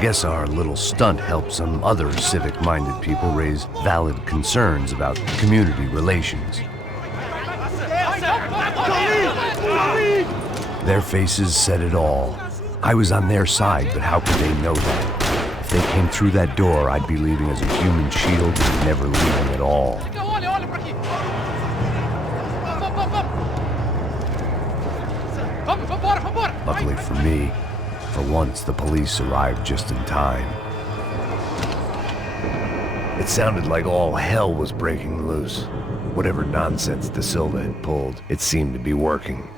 guess our little stunt helped some other civic-minded people raise valid concerns about community relations. Their faces said it all. I was on their side, but how could they know that? If they came through that door, I'd be leaving as a human shield and never leaving at all. Luckily for me, for once the police arrived just in time. It sounded like all hell was breaking loose. Whatever nonsense De Silva had pulled, it seemed to be working.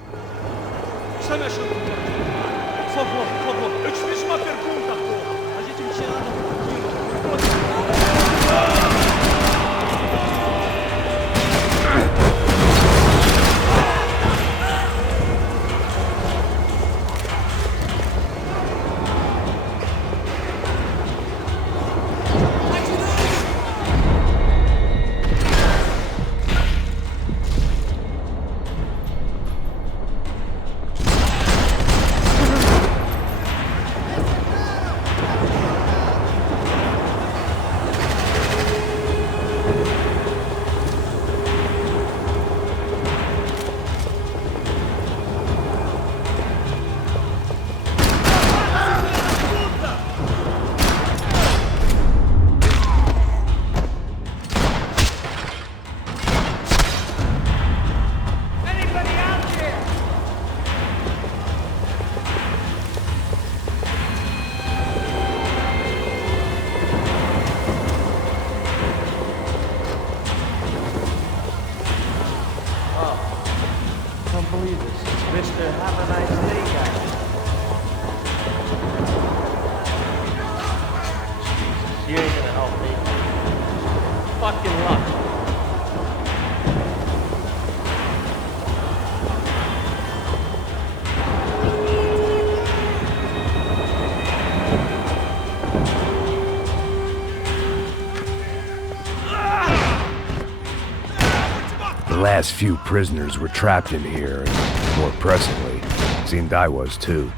The last few prisoners were trapped in here, and more pressingly, seemed I was too.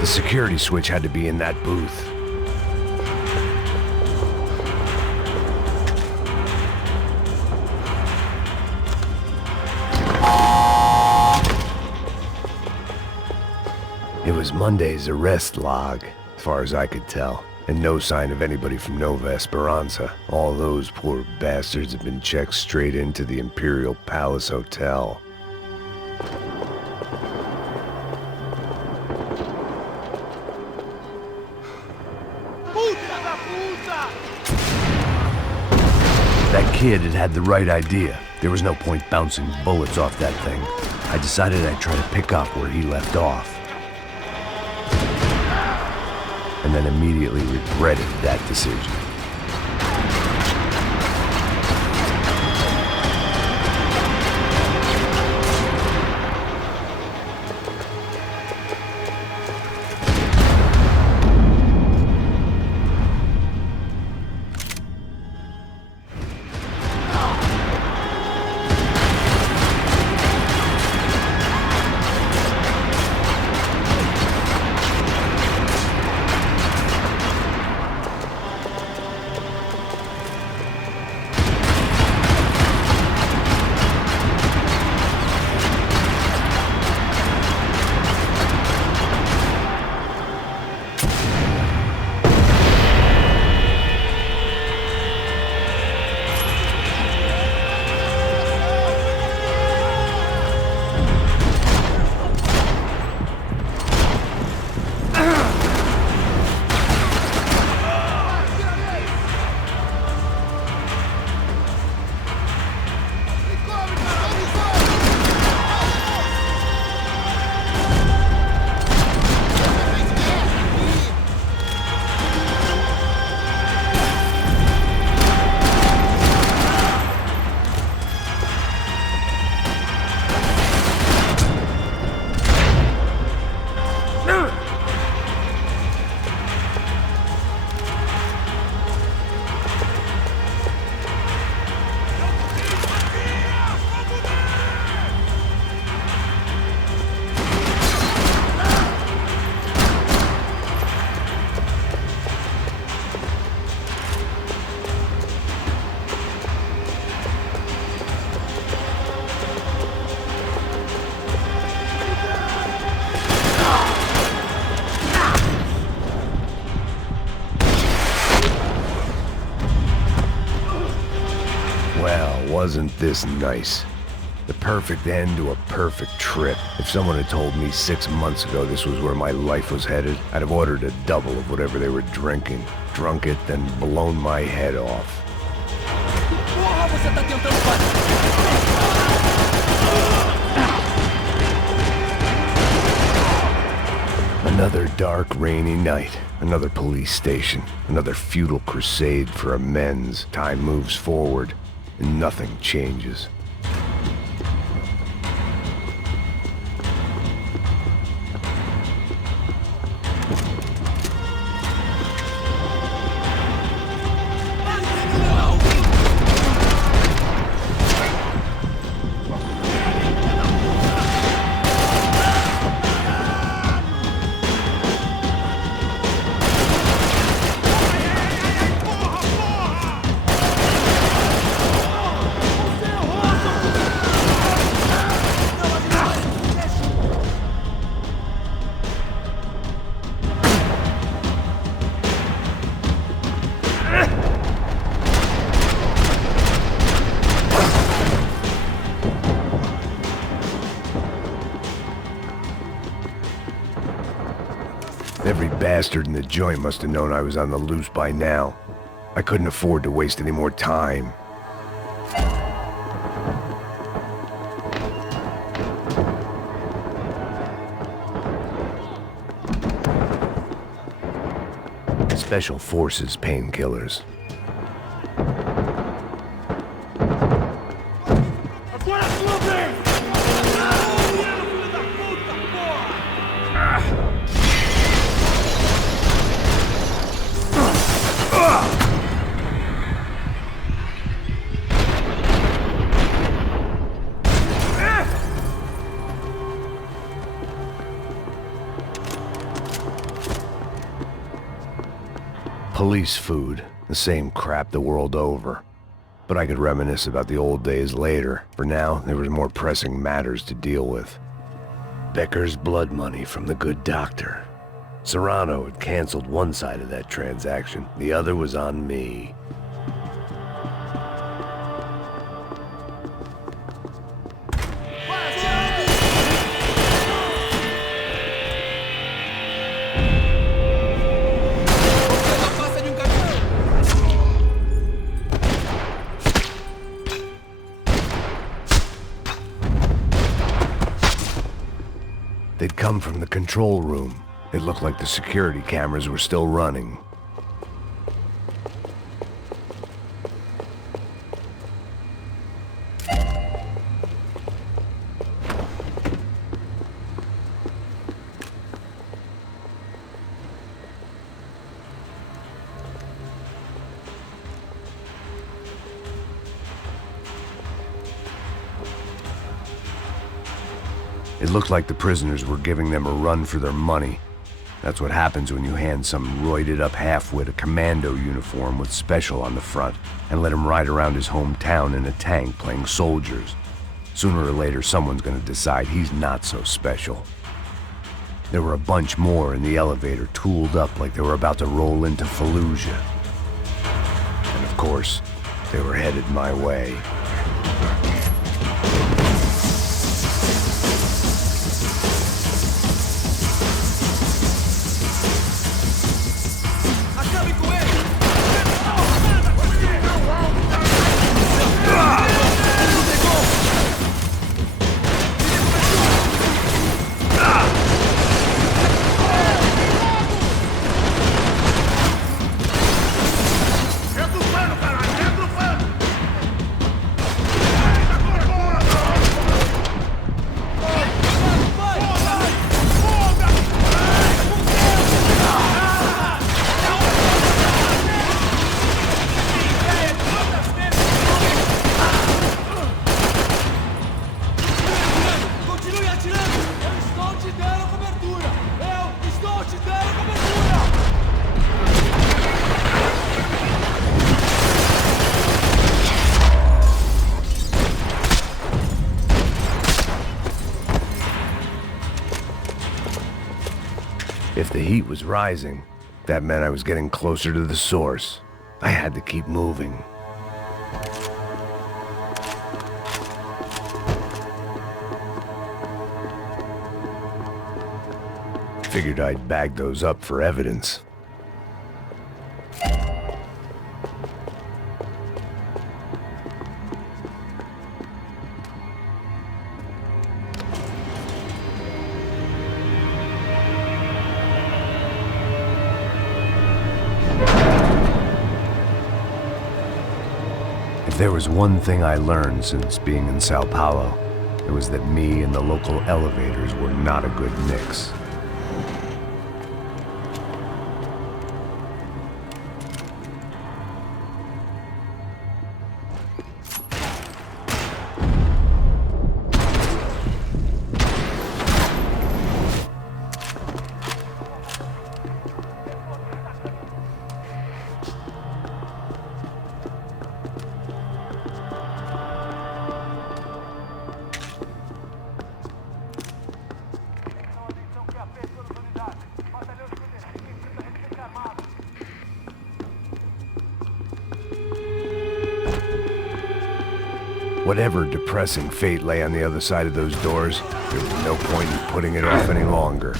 The security switch had to be in that booth. It was Monday's arrest log, as far as I could tell, and no sign of anybody from Nova Esperanza. All those poor bastards had been checked straight into the Imperial Palace Hotel. That kid had had the right idea. There was no point bouncing bullets off that thing. I decided I'd try to pick up where he left off. And then immediately regretted that decision. wasn't this nice? The perfect end to a perfect trip. If someone had told me 6 months ago this was where my life was headed, I'd have ordered a double of whatever they were drinking, drunk it, then blown my head off. Porra, você tá tentando fazer? Another dark, rainy night. Another police station. Another futile crusade for amends. Time moves forward, and nothing changes. Every bastard in the joint must have known I was on the loose by now. I couldn't afford to waste any more time. Special Forces painkillers. Police food, the same crap the world over. But I could reminisce about the old days later. For now, there was more pressing matters to deal with. Becker's blood money from the good doctor. Serrano had canceled one side of that transaction. The other was on me. They'd come from the control room. It looked like the security cameras were still running. It looked like the prisoners were giving them a run for their money. That's what happens when you hand some roided-up half-wit a commando uniform with special on the front and let him ride around his hometown in a tank playing soldiers. Sooner or later, someone's gonna decide he's not so special. There were a bunch more in the elevator, tooled up like they were about to roll into Fallujah. And of course, they were headed my way. If the heat was rising, that meant I was getting closer to the source. I had to keep moving. Figured I'd bag those up for evidence. If there was one thing I learned since being in Sao Paulo, it was that me and the local elevators were not a good mix. Whatever depressing fate lay on the other side of those doors, there was no point in putting it off any longer.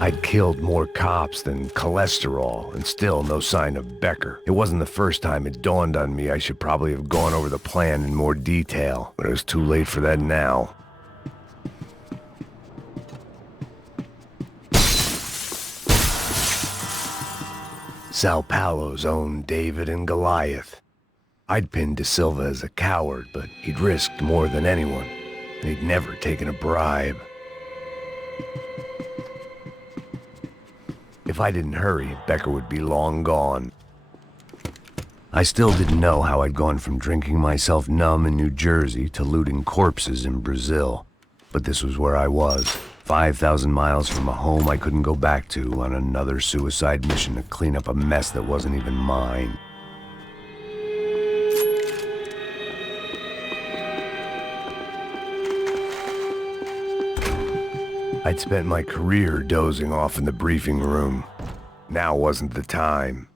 I'd killed more cops than cholesterol, and still no sign of Becker. It wasn't the first time it dawned on me I should probably have gone over the plan in more detail, but it was too late for that now. Sao Paulo's own David and Goliath. I'd pinned De Silva as a coward, but he'd risked more than anyone, and he'd never taken a bribe. If I didn't hurry, Becker would be long gone. I still didn't know how I'd gone from drinking myself numb in New Jersey to looting corpses in Brazil. But this was where I was, 5,000 miles from a home I couldn't go back to, on another suicide mission to clean up a mess that wasn't even mine. I'd spent my career dozing off in the briefing room. Now wasn't the time.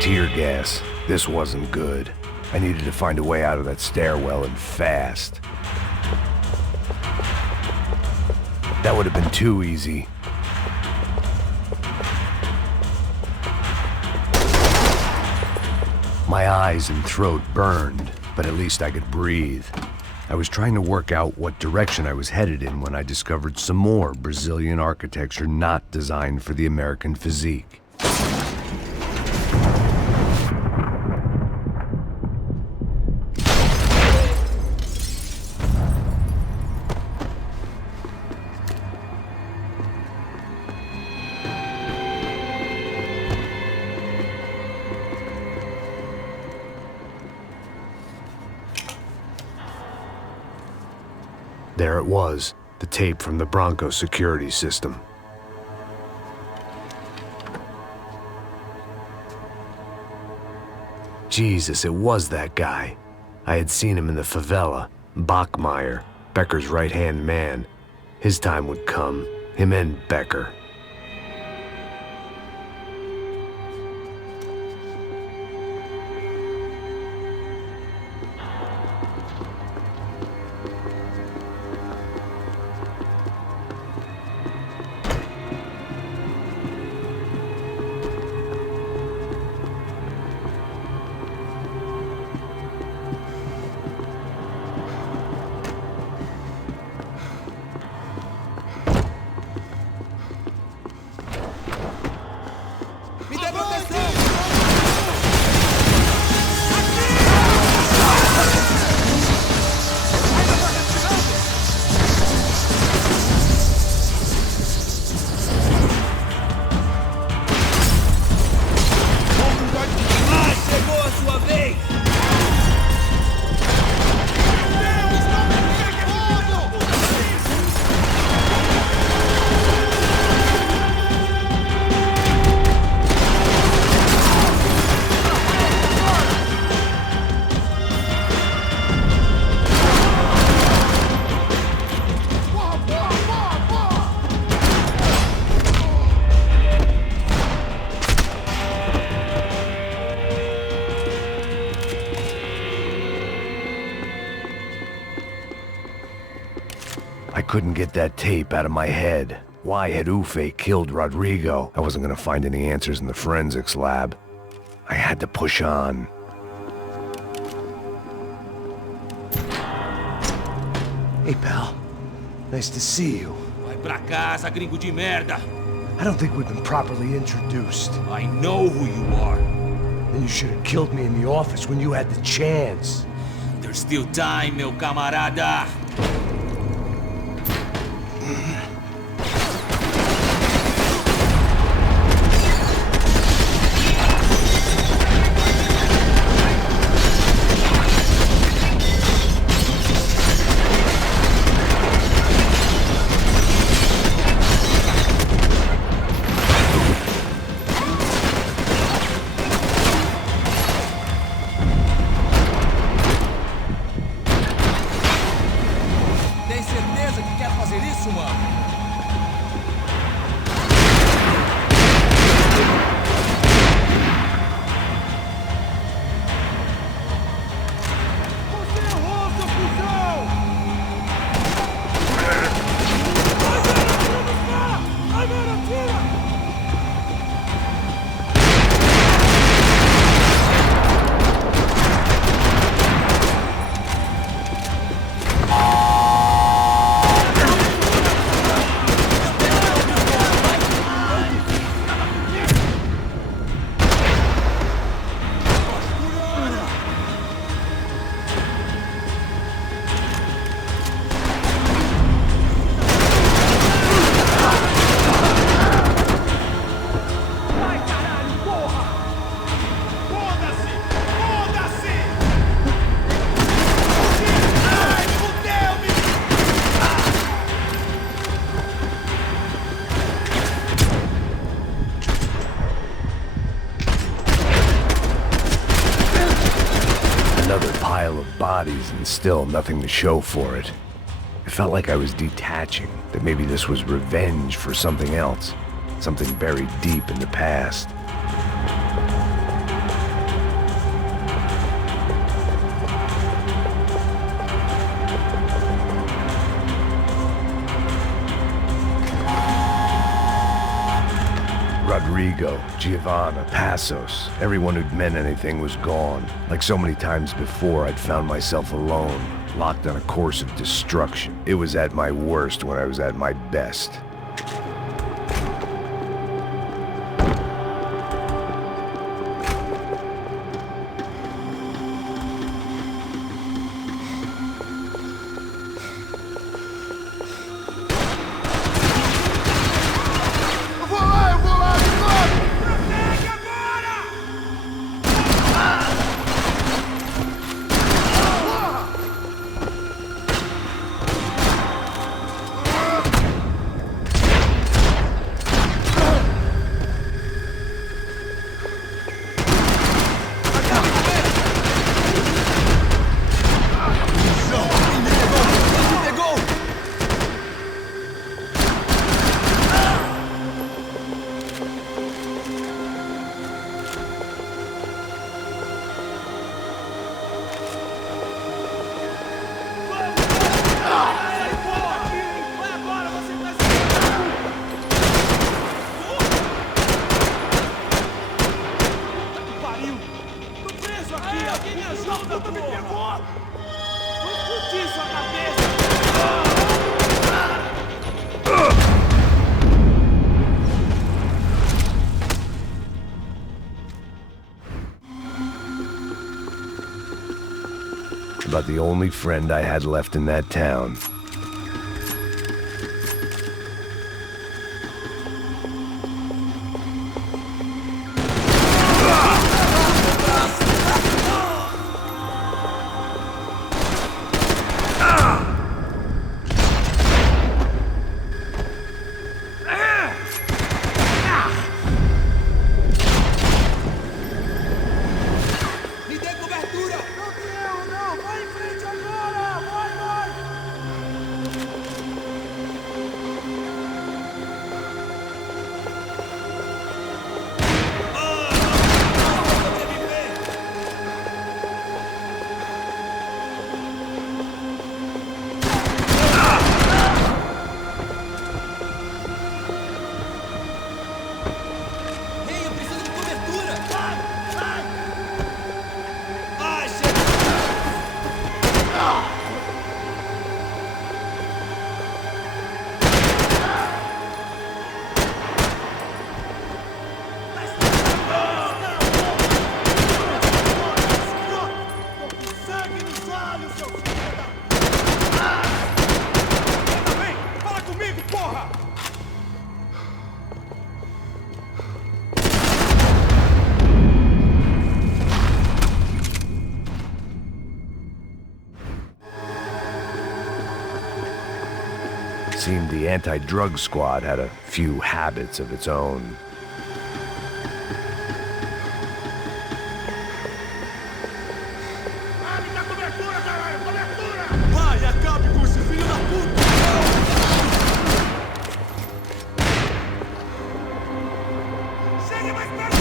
Tear gas. This wasn't good. I needed to find a way out of that stairwell and fast. That would have been too easy. My eyes and throat burned, but at least I could breathe. I was trying to work out what direction I was headed in when I discovered some more Brazilian architecture not designed for the American physique. There it was, the tape from the Bronco security system. Jesus, it was that guy. I had seen him in the favela, Bachmeyer, Becker's right-hand man. His time would come, him and Becker. couldn't get that tape out of my head. Why had Ufe killed Rodrigo? I wasn't gonna find any answers in the forensics lab. I had to push on. Hey, pal. Nice to see you. Vai pra casa, gringo de merda! I don't think we've been properly introduced. I know who you are. Then you should have killed me in the office when you had the chance. There's still time, meu camarada! Tem certeza que quer fazer isso, mano? Você errou, seu cuzão! Ai, mano, atira! Another pile of bodies and still nothing to show for it. It felt like I was detaching, that maybe this was revenge for something else, something buried deep in the past. Rodrigo, Giovanna, Passos, everyone who'd meant anything was gone. Like so many times before, I'd found myself alone, locked on a course of destruction. It was at my worst when I was at my best. About the only friend I had left in that town. Me dê cobertura! Não tem erro, não! Vai em frente agora! Vai, vai! Seemed the anti-drug squad had a few habits of its own. Vai, acabe com esse filho da puta! Chegue mais perto!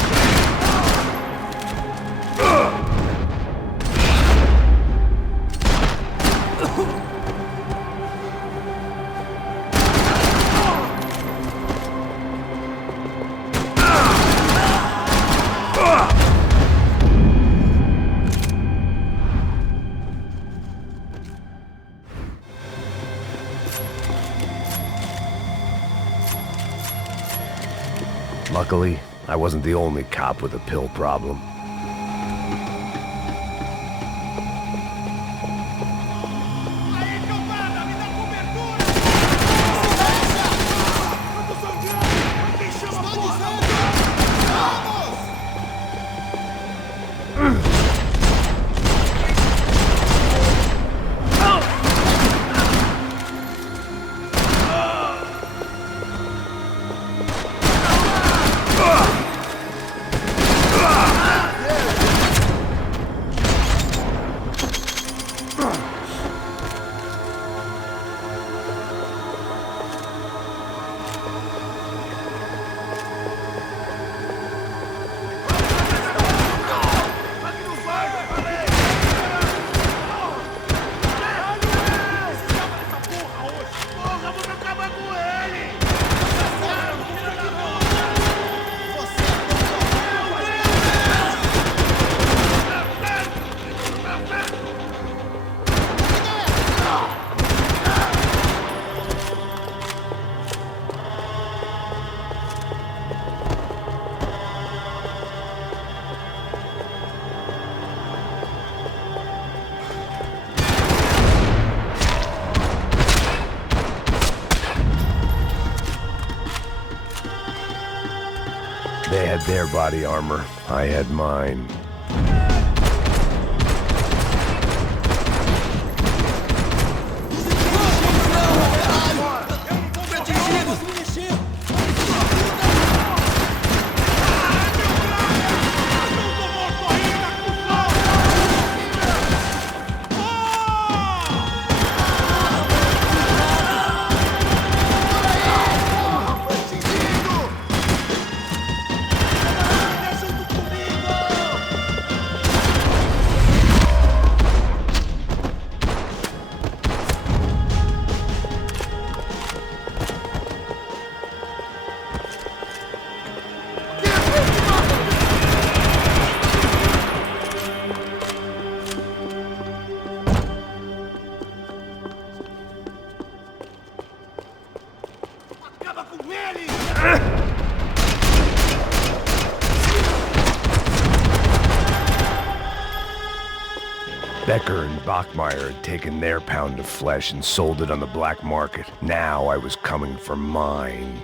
Luckily, I wasn't the only cop with a pill problem. Aí, camarada, me dá cobertura! Quanto sangrando! Quem chama a porra? They had their body armor. I had mine. Acaba com ele! Becker and Bachmeyer had taken their pound of flesh and sold it on the black market. Now I was coming for mine.